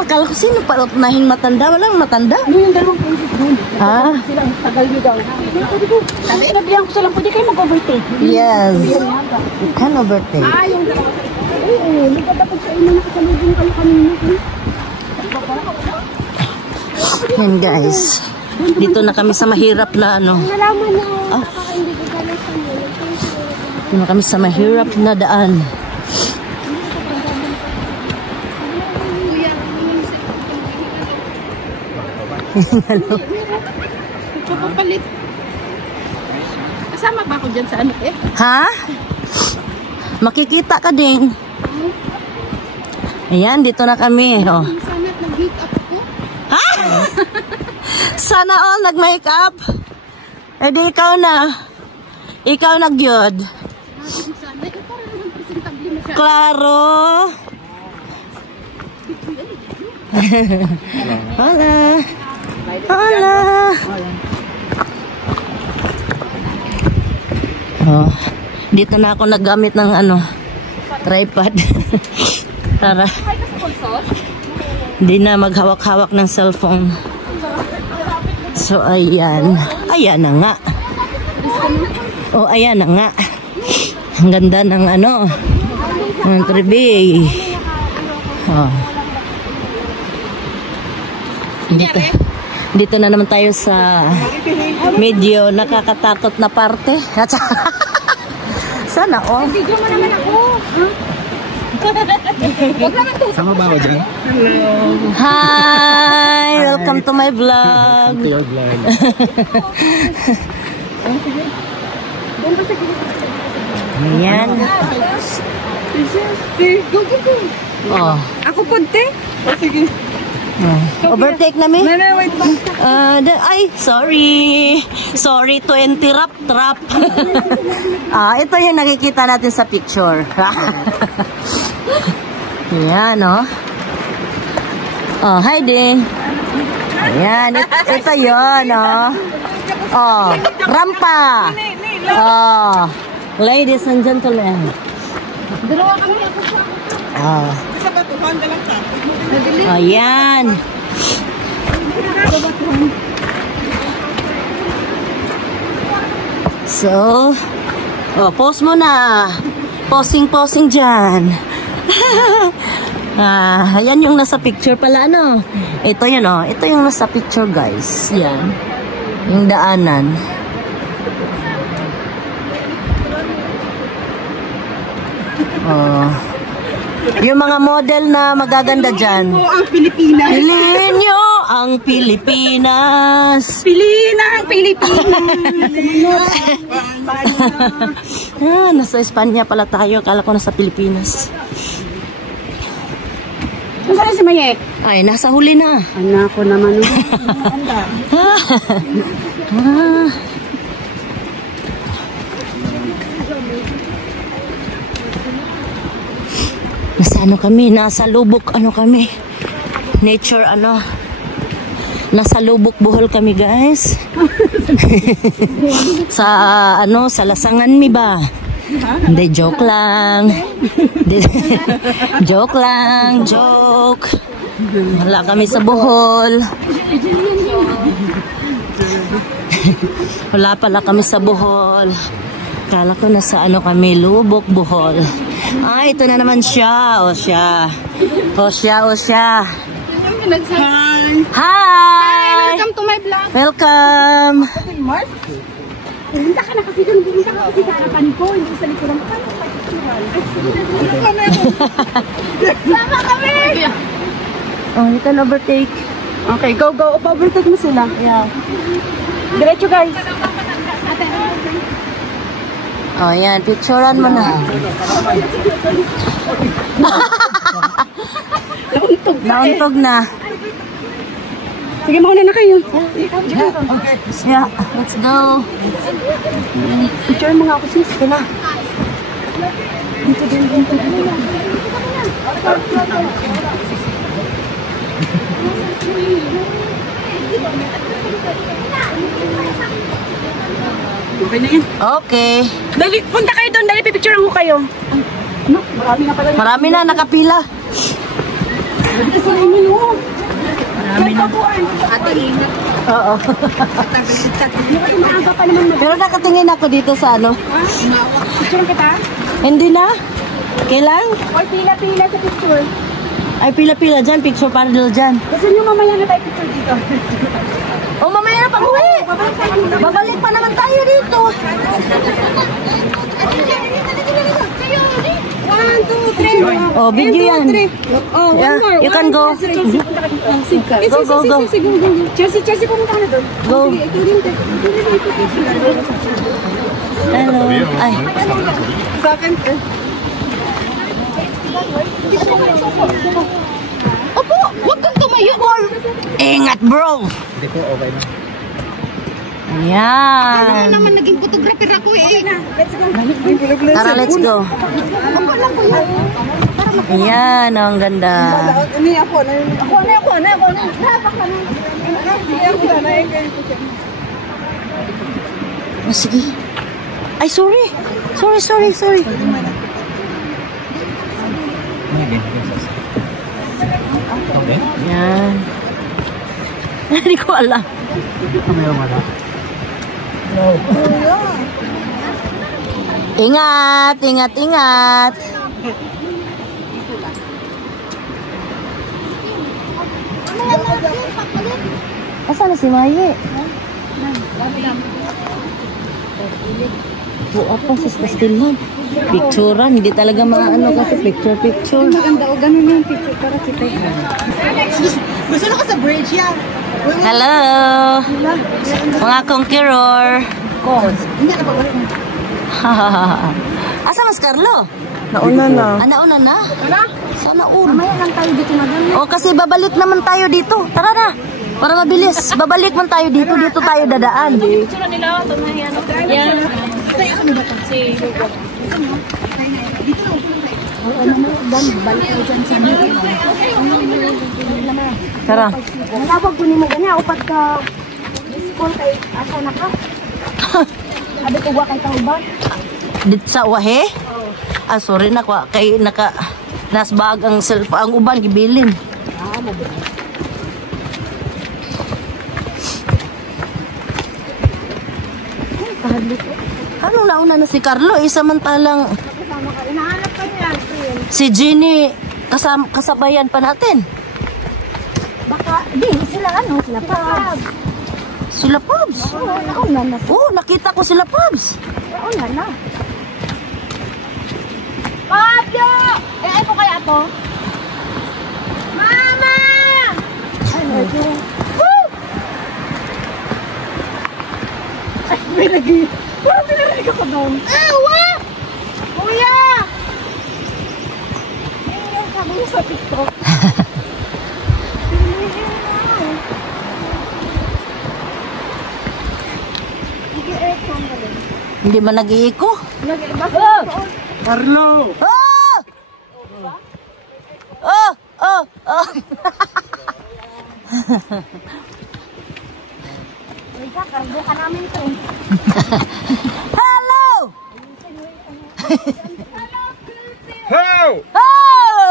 akala ko sino pa nahing matanda. Walang matanda. Ano yung dalawang princess doon? Ah. Sila ang tagal nyo daw. Sabi, sinabihan ko sila, pwede kayo mag-overtake. Yes. You can overtake. Ah, yung dalawa. Oo, nagtatapag sa inyo nakasalubong kayo kanina. Yan guys. Dito na kami sa mahirap na ano. Nalaman na. Dito na kami sa mahirap na daan. Hello. Papalit. Kasama ba ako dyan sa ano eh? Ha? Makikita ka din. Ayan, dito na kami. Oh. Sana nag-heat up ako. Ha? Sana all nag-make up. Eh di ikaw na. Ikaw nag-yod. Sana, para naman presentable mo siya. Claro. Hola. Hola. Oh, dito na ako naggamit ng ano, tripod. Para hindi na maghawak-hawak ng cellphone. So ayan. Ayan na nga. Oh, ayan na nga. Ang ganda ng ano, ng tribay. Oh. Dito na naman tayo sa medyo nakakatakot na parte. Sana oh. Video mo naman ako. Huwag naman to. Sama ba ako dyan? Hello. Hi! Welcome to my vlog. Welcome to your vlog. Ayan. Go. Oh. Ako po, te. Sige. Overtake namin? No, wait pa. Ay, sorry. Sorry to interrupt, trap. Ito yung nakikita natin sa picture. Ayan, oh. Oh, hi din. Ayan, ito yun, oh. Oh, rampa. Oh, ladies and gentlemen. Dalawa kami ako sa Oh. sa batuhan na lang ta. Ayan. So, pause mo na. Posing dyan. Ayan yung nasa picture pala, ano. Ito yun, oh. Ito yung nasa picture, guys. Yan. Yung daanan. Oh. Yung mga model na magaganda dyan. Ang Pilipinas. Piliin nyo ang Pilipinas. Piliin ang Pilipinas. Nasa Espanya pala tayo. Akala ko nasa Pilipinas. Ang saan si Mayek? Ay, nasa huli na. Anak ko naman. Nasa ano kami? Nasa Lubok ano kami? Nature ano? Nasa Lubok, Bohol kami, guys. Sa ano, sa Lasangan mi ba? Hindi, joke lang. Joke lang, joke. Wala kami sa Bohol. Wala pala kami sa Bohol. Kala ko nasa ano kami, Lubok, Bohol. Ito na naman siya. O siya. Hi! Welcome to my vlog. Welcome! Pumunta ka na kasi doon. Pumunta ka kasi sa harapan ko. Hindi sa likuran ko. Sama kami! Oh, you can overtake. Okay, go. Overtake mo sila. Yeah. Diretso, guys. Oh, yan. Picturean mo na. Nauntog na. Sige, mauna na kayo. Yeah, let's go. Picture mo nga ako, sis. Sige na. Dito. Okay na yan. Okay. Dali, punta kayo doon. Dali, pipicturean ko kayo. Ano? Marami na pala. Marami na, nakapila. Ito sa inyo, oh. Ate, ingat. Oo. Maaga pa naman. Pero nakatingin ako dito sa ano. Picture kita? Hindi na. Kailan? Or pila-pila sa picture. Ay, pila-pila dyan. Picture para dyan. Gusto nyo mamaya na tayo picture dito. O, mamaya na pag-uwi. Babalik pa naman tayo dito. 1, 2, 3. Oh, video yan. Oh, Yeah, one more. you can go. Go. Chelsea, pumunta ka na doon. Go. Sige, ito rin. Hello. Ay. Second. Opo, huwag kang tumayo. Ingat, bro. Hindi po, okay na. Yan. naman naging photographer ako eh. Let's go. Tara, let's go. Opo lang ko yan. Yan, ang ganda. Ako na. Dapat ka na. Oh, sige. Ay, sorry. Sorry. Okay. Yan. Hindi ko alam. Meron wala. Ingat. Asan na si Maye? Buo pa sa Castillan. Picturean, hindi talaga maano kasi picture. Maganda o ganun yung picture para kita. Gusto na ka sa bridge yan. Hello! Mga conqueror. Hindi na pabalik mo. Asa mas Carlo? Nauna na. Nauna na? Sana all. Mamaya lang tayo dito na doon. O kasi babalik naman tayo dito. Tara na. Para mabilis. Babalik man tayo dito. Dito tayo dadaan. Picture nila ako na yan. Yan. Si Balik ko dyan sa mga. Tara. Nakapag kunin mo ganyan. O pagka school kay asa na ka. Abi ko ba kay tauban? Dito sa wahe? Ah, sorry na. Kay nasbag ang cellphone. Ang uban, gibilin. Ano nauna na si Carlo? Samantalang Inahanap ka niya. si Jenny kasabayan pa natin. Baka, sila pa. Sila Pabs. Nauna na. Oh, nakita ko sila Pabs. Nauna na. Pablo! Ay po kaya to? Mama! Ay, medyo. Woo! Ay, may lagi. Parang pinarinig ako doon. Awa! Kuya! Ay, sabi mo sa TikTok. Hindi man nag-iiko. Carlo! Oh! Isa, kargo ka namin to. Hello! How? Oh!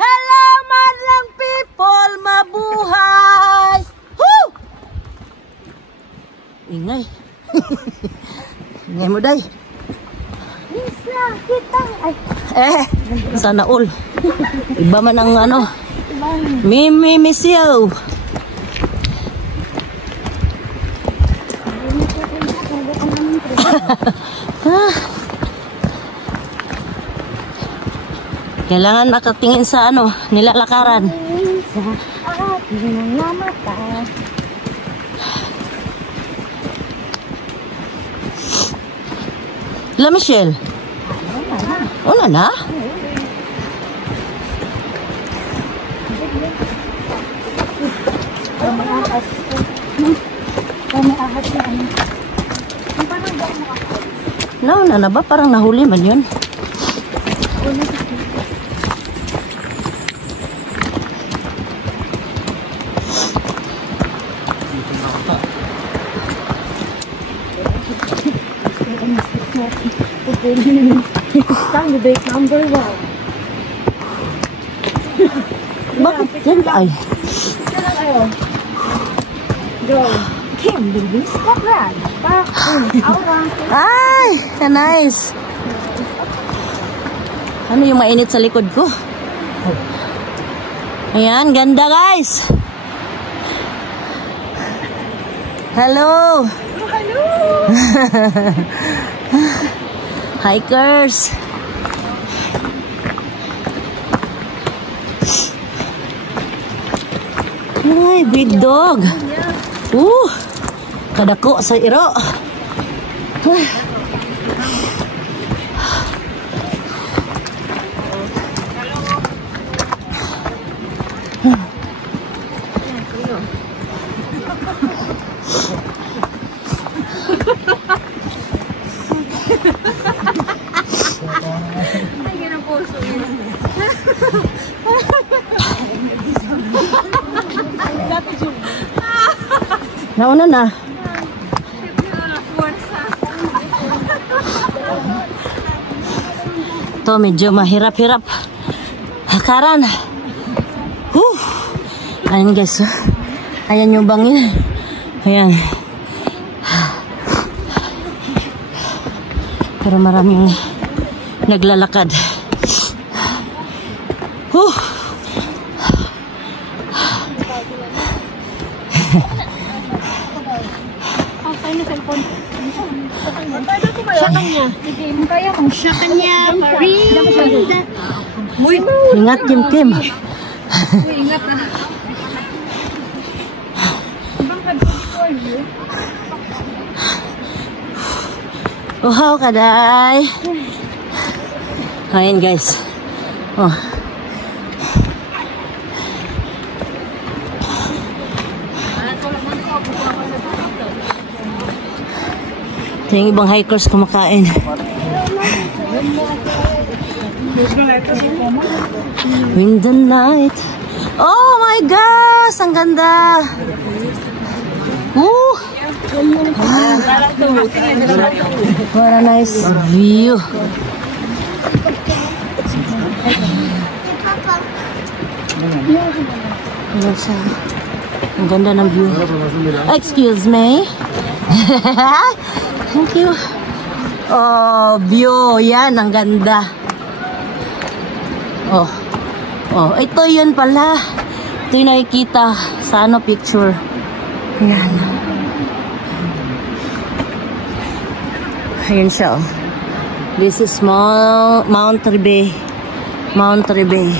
Hello, madlang people! Mabuhay! Woo! Ingay. Ingay mo, day. Isa, kita. Ay, Sana all. Iba man ang ano. Mimi miss you. Kailangan makatingin sa ano, nilalakaran. La Michelle. Wala na? Nauna na ba? Parang nahuli man yun. candidate number 1. Bakit yan? Ay. Go. Kim, bilis ka, Brad. Pak, aura. Ay, nice. Ano yung mainit sa likod ko? Ayan, ganda guys. Hello. Hello. Hikers. Ay, big dog. Kadako sa iro. Nauna na. To medyo mahirap-hirap. Hakaran. Ayan guys. Ayan yung bangin. Ayan. Pero maraming naglalakad. Siya kanya. Ingat, Kim. Ingat na. Uhaw kaday. Ayan guys. Oh. Ito yung ibang hikers kumakain. Wind and light. Oh my gosh! Ang ganda! What a nice view. Ayan siya. Ang ganda ng view. Excuse me. Thank you. Oh, view. Yan, ang ganda. Oh. Oh, ito yun pala. Ito yung nakikita sa ano picture. Ayan. Ayan siya. This is Mount Rebe. Mount Rebe.